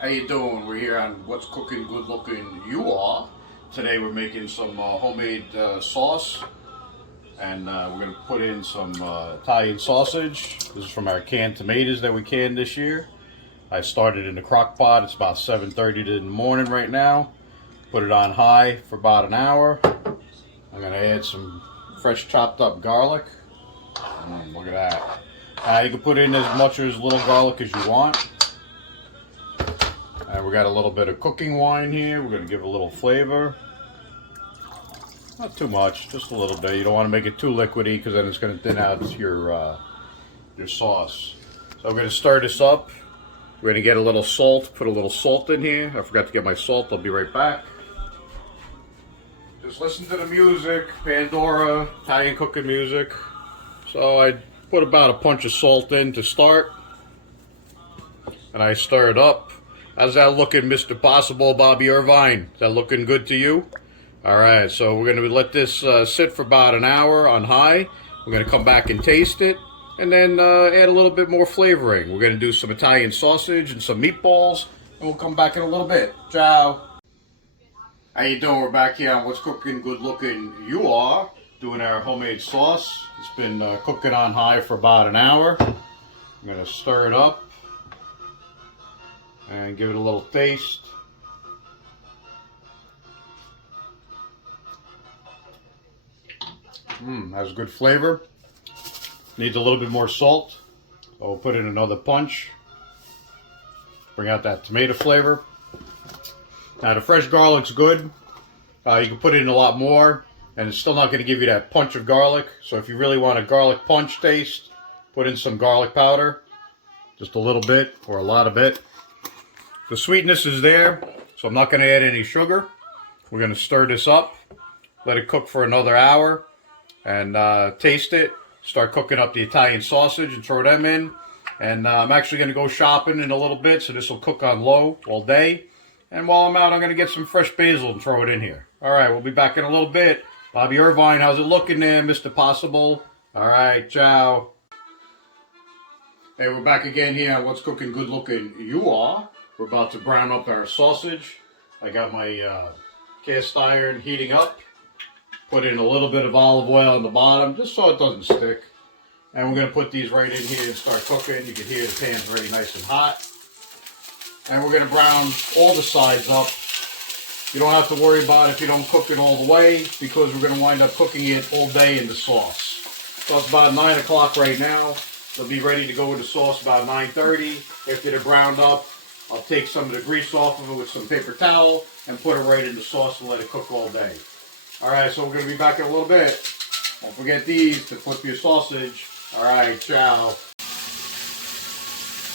How you doing? We're here on What's Cooking Good Looking You Are. Today we're making some homemade sauce, and we're going to put in some Italian sausage. This is from our canned tomatoes that we canned this year. I started in the crock pot. It's about 7:30 in the morning right now. Put it on high for about an hour. I'm going to add some fresh chopped up garlic. Look at that. You can put in as much or as little garlic as you want. We got a little bit of cooking wine here. We're going to give it a little flavor. Not too much, just a little bit. You don't want to make it too liquidy because then it's going to thin out your sauce. So I'm going to stir this up. We're going to get a little salt, put a little salt in here. I forgot to get my salt. I'll be right back. Just listen to the music, Pandora, Italian cooking music. So I put about a punch of salt in to start. And I stir it up. How's that looking, Mr. Possible, Bobby Irvine? Is that looking good to you? Alright, so we're going to let this sit for about an hour on high. We're going to come back and taste it. And then add a little bit more flavoring. We're going to do some Italian sausage and some meatballs. And we'll come back in a little bit. Ciao. How you doing? We're back here on What's Cooking Good Looking You Are. Doing our homemade sauce. It's been cooking on high for about an hour. I'm going to stir it up. And give it a little taste. Has good flavor. Needs a little bit more salt. So we'll put in another punch. Bring out that tomato flavor. Now the fresh garlic's good. You can put in a lot more. And it's still not going to give you that punch of garlic. So if you really want a garlic punch taste, put in some garlic powder. Just a little bit or a lot of it. The sweetness is there, so I'm not going to add any sugar. We're going to stir this up, let it cook for another hour, and taste it. Start cooking up the Italian sausage and throw them in. And I'm actually going to go shopping in a little bit, so this will cook on low all day. And while I'm out, I'm going to get some fresh basil and throw it in here. All right, we'll be back in a little bit. Bobby Irvine, how's it looking there, Mr. Possible? All right, ciao. Hey, we're back again here on What's Cooking Good Looking You Are. We're about to brown up our sausage. I got my cast iron heating up. Put in a little bit of olive oil on the bottom, just so it doesn't stick. And we're going to put these right in here and start cooking. You can hear the pan's already nice and hot. And we're going to brown all the sides up. You don't have to worry about if you don't cook it all the way, because we're going to wind up cooking it all day in the sauce. So it's about 9 o'clock right now. They'll be ready to go with the sauce about 9:30. After they're browned up, I'll take some of the grease off of it with some paper towel and put it right in the sauce and let it cook all day. Alright, so we're going to be back in a little bit. Don't forget these to flip your sausage. Alright, ciao.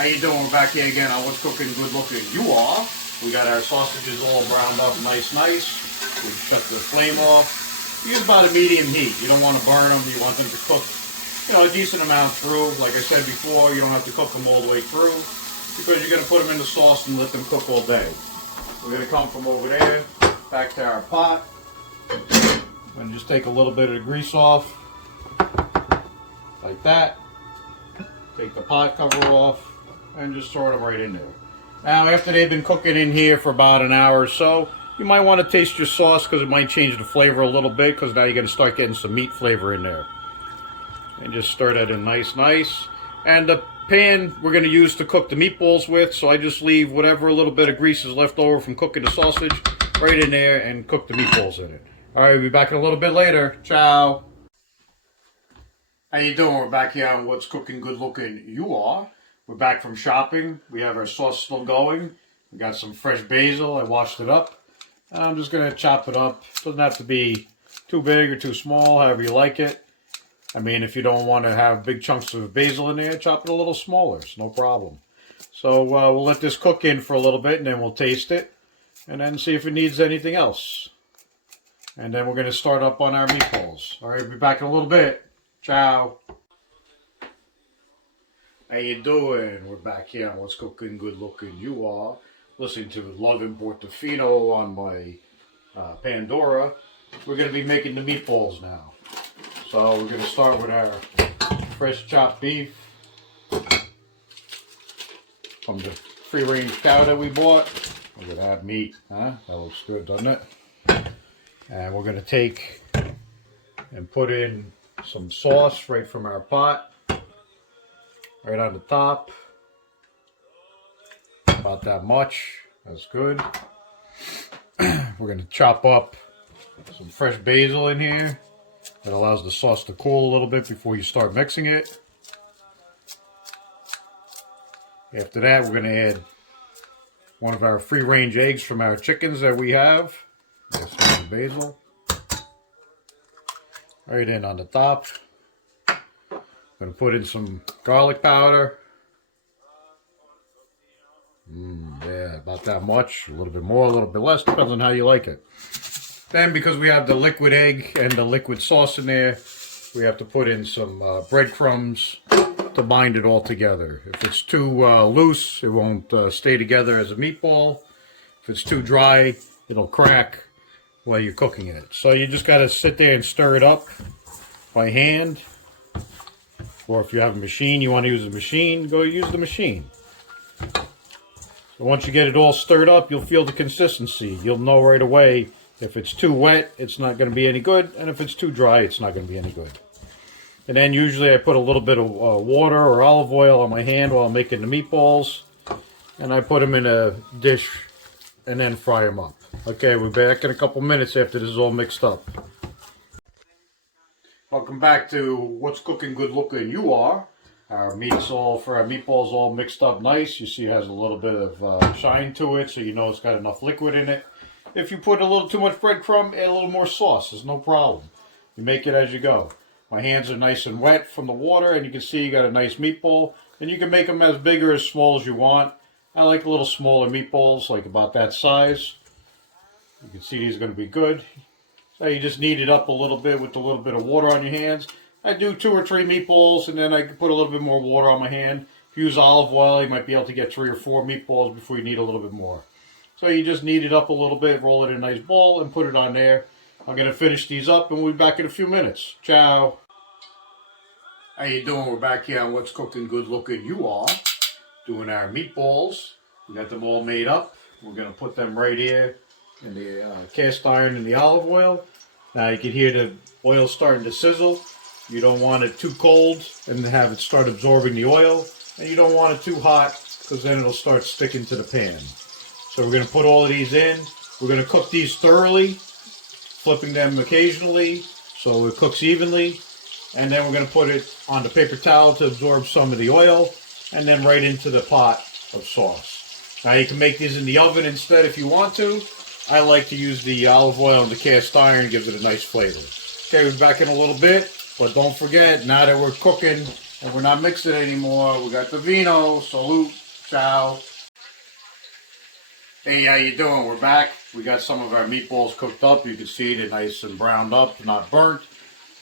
How you doing? We're back here again on What's Cooking Good Looking You Are. We got our sausages all browned up nice. We shut the flame off. Use about a medium heat. You don't want to burn them. You want them to cook, a decent amount through. Like I said before, you don't have to cook them all the way through, because you're going to put them in the sauce and let them cook all day. We're going to come from over there, back to our pot, and just take a little bit of the grease off, like that. Take the pot cover off, and just throw them right in there. Now, after they've been cooking in here for about an hour or so, you might want to taste your sauce, because it might change the flavor a little bit, because now you're going to start getting some meat flavor in there. And just stir that in nice. And the pan we're going to use to cook the meatballs with, so I just leave whatever little bit of grease is left over from cooking the sausage right in there and cook the meatballs in it. Alright, we'll be back in a little bit later. Ciao. How you doing? We're back here on What's Cooking Good Looking You Are. We're back from shopping. We have our sauce still going. We got some fresh basil. I washed it up. And I'm just going to chop it up. Doesn't have to be too big or too small, however you like it. I mean, if you don't want to have big chunks of basil in there, chop it a little smaller. It's no problem. So we'll let this cook in for a little bit, and then we'll taste it. And then see if it needs anything else. And then we're going to start up on our meatballs. All right, we'll be back in a little bit. Ciao. How you doing? We're back here on What's Cooking Good Looking You Are. Listening to Love in Portofino on my Pandora. We're going to be making the meatballs now. So we're going to start with our fresh chopped beef. From the free-range cow that we bought. Look at that meat, huh? That looks good, doesn't it? And we're going to take and put in some sauce right from our pot, right on the top. About that much. That's good. We're going to chop up some fresh basil in here. That allows the sauce to cool a little bit before you start mixing it. After that, we're going to add one of our free-range eggs from our chickens that we have. There's some basil. Right in on the top. Going to put in some garlic powder. Yeah, about that much. A little bit more, a little bit less. Depends on how you like it. Then, because we have the liquid egg and the liquid sauce in there, we have to put in some breadcrumbs to bind it all together. If it's too loose, it won't stay together as a meatball. If it's too dry, it'll crack while you're cooking it. So you just got to sit there and stir it up by hand. Or if you have a machine, you want to use a machine, go use the machine. So once you get it all stirred up, you'll feel the consistency. You'll know right away if it's too wet, it's not going to be any good. And if it's too dry, it's not going to be any good. And then usually I put a little bit of water or olive oil on my hand while I'm making the meatballs. And I put them in a dish and then fry them up. Okay, we're back in a couple minutes after this is all mixed up. Welcome back to What's Cooking Good Looking You Are. Our meat's all, for our meatballs, all mixed up nice. You see it has a little bit of shine to it, so you know it's got enough liquid in it. If you put a little too much breadcrumb, add a little more sauce. There's no problem. You make it as you go. My hands are nice and wet from the water, and you can see you got a nice meatball. And you can make them as big or as small as you want. I like a little smaller meatballs, like about that size. You can see these are going to be good. So you just knead it up a little bit with a little bit of water on your hands. I do 2 or 3 meatballs, and then I put a little bit more water on my hand. If you use olive oil, you might be able to get 3 or 4 meatballs before you need a little bit more. So you just knead it up a little bit, roll it in a nice bowl, and put it on there. I'm going to finish these up, and we'll be back in a few minutes. Ciao. How you doing? We're back here on What's Cooking Good Looking You Are. Doing our meatballs. We got them all made up. We're going to put them right here in the cast iron and the olive oil. Now you can hear the oil starting to sizzle. You don't want it too cold and have it start absorbing the oil. And you don't want it too hot because then it'll start sticking to the pan. So we're going to put all of these in. We're going to cook these thoroughly, flipping them occasionally so it cooks evenly. And then we're going to put it on the paper towel to absorb some of the oil and then right into the pot of sauce. Now you can make these in the oven instead if you want to. I like to use the olive oil and the cast iron. It gives it a nice flavor. Okay, we're back in a little bit. But don't forget, now that we're cooking and we're not mixing anymore, we got the vino. Salute. Ciao. Hey, how you doing? We're back. We got some of our meatballs cooked up. You can see they're nice and browned up, not burnt.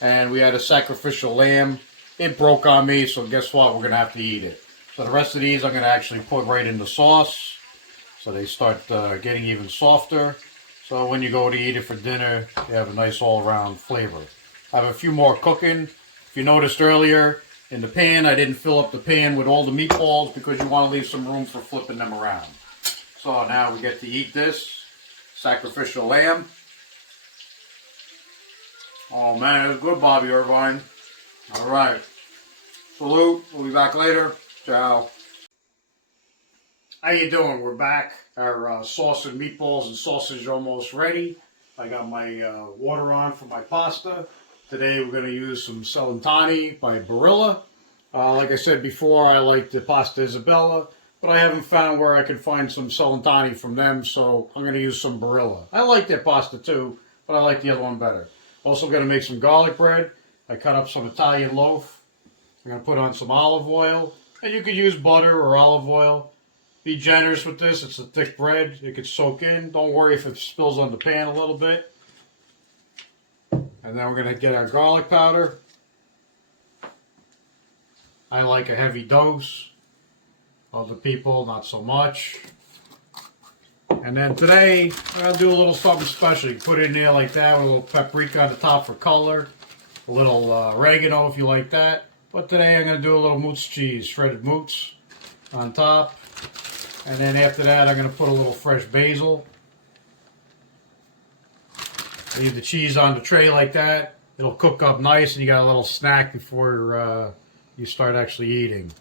And we had a sacrificial lamb. It broke on me, so guess what? We're going to have to eat it. So the rest of these I'm going to actually put right in the sauce. So they start getting even softer. So when you go to eat it for dinner, you have a nice all-around flavor. I have a few more cooking. If you noticed earlier in the pan, I didn't fill up the pan with all the meatballs because you want to leave some room for flipping them around. So now we get to eat this sacrificial lamb. Oh man, it was good, Bobby Irvine. All right. Salute. We'll be back later. Ciao. How you doing? We're back. Our sauce and meatballs and sausage are almost ready. I got my water on for my pasta. Today we're going to use some Celentani by Barilla. Like I said before, I like the pasta Isabella, but I haven't found where I can find some Celentani from them, so I'm going to use some Barilla. I like their pasta too, but I like the other one better. Also going to make some garlic bread. I cut up some Italian loaf. I'm going to put on some olive oil, and you could use butter or olive oil. Be generous with this. It's a thick bread. It could soak in. Don't worry if it spills on the pan a little bit. And then we're going to get our garlic powder. I like a heavy dose. Other people, not so much. And then today, I'm going to do a little something special. You can put it in there like that with a little paprika on the top for color. A little oregano if you like that. But today I'm going to do a little moose cheese, shredded moose on top. And then after that, I'm going to put a little fresh basil. Leave the cheese on the tray like that. It'll cook up nice and you got a little snack before you start actually eating.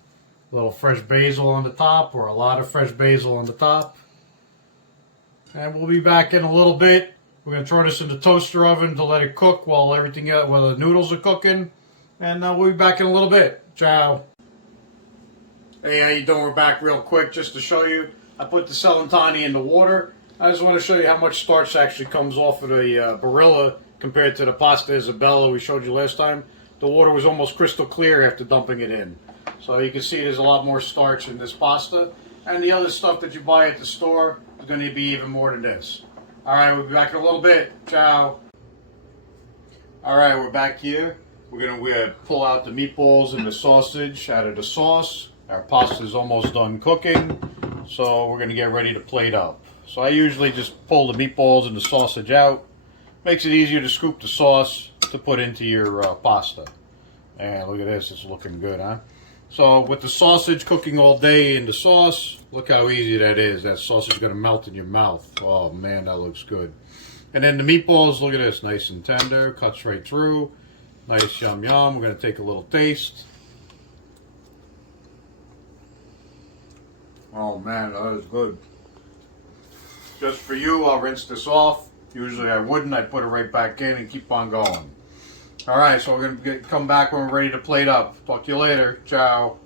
A little fresh basil on the top, or a lot of fresh basil on the top. And we'll be back in a little bit. We're going to throw this in the toaster oven to let it cook while everything else, while the noodles are cooking. And we'll be back in a little bit. Ciao. Hey, how you doing? We're back real quick just to show you. I put the Celentani in the water. I just want to show you how much starch actually comes off of the Barilla compared to the pasta Isabella we showed you last time. The water was almost crystal clear after dumping it in. So you can see there's a lot more starch in this pasta. And the other stuff that you buy at the store is going to be even more than this. Alright, we'll be back in a little bit. Ciao. Alright, we're back here. We're going to pull out the meatballs and the sausage out of the sauce. Our pasta is almost done cooking. So we're going to get ready to plate up. So I usually just pull the meatballs and the sausage out. Makes it easier to scoop the sauce to put into your pasta. And look at this, it's looking good, huh? So with the sausage cooking all day in the sauce, look how easy that is. That sausage is going to melt in your mouth. Oh man, that looks good. And then the meatballs, look at this, nice and tender, cuts right through. Nice yum yum. We're going to take a little taste. Oh man, that is good. Just for you, I'll rinse this off. Usually I wouldn't. I'd put it right back in and keep on going. Alright, so we're going to come back when we're ready to plate up. Talk to you later. Ciao.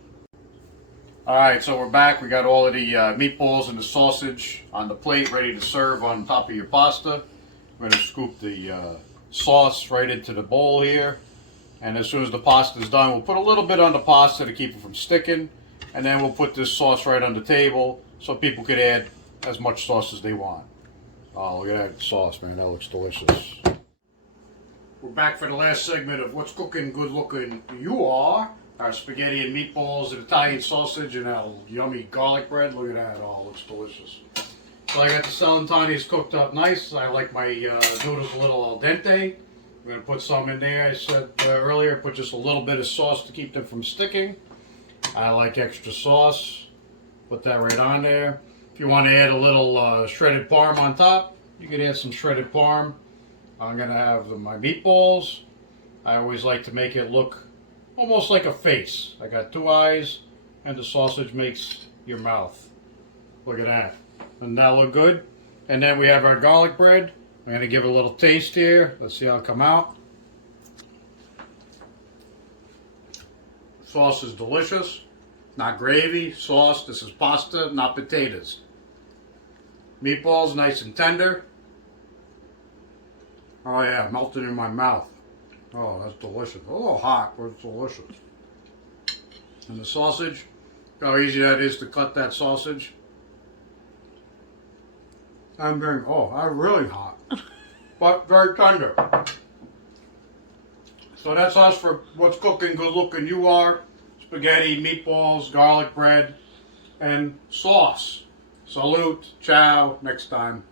Alright, so we're back. We got all of the meatballs and the sausage on the plate ready to serve on top of your pasta. We're going to scoop the sauce right into the bowl here. And as soon as the pasta is done, we'll put a little bit on the pasta to keep it from sticking. And then we'll put this sauce right on the table so people could add as much sauce as they want. Oh, look at that sauce, man. That looks delicious. We're back for the last segment of What's Cooking Good Looking You Are. Our spaghetti and meatballs and Italian sausage and our yummy garlic bread. Look at that. Oh, it looks delicious. So I got the Celentani's cooked up nice. I like my noodles a little al dente. I'm going to put some in there. I said earlier, put just a little bit of sauce to keep them from sticking. I like extra sauce. Put that right on there. If you want to add a little shredded parm on top, you can add some shredded parm. I'm going to have my meatballs. I always like to make it look almost like a face. I got two eyes, and the sausage makes your mouth. Look at that. Doesn't that look good? And then we have our garlic bread. I'm going to give it a little taste here. Let's see how it come out. Sauce is delicious. Not gravy, sauce. This is pasta, not potatoes. Meatballs nice and tender. Oh yeah, melted in my mouth. Oh, that's delicious. A little hot, but it's delicious. And the sausage, how easy that is to cut that sausage. I'm really hot, but very tender. So that's us for What's Cooking Good Looking You Are. Spaghetti, meatballs, garlic bread, and sauce. Salute, ciao, next time.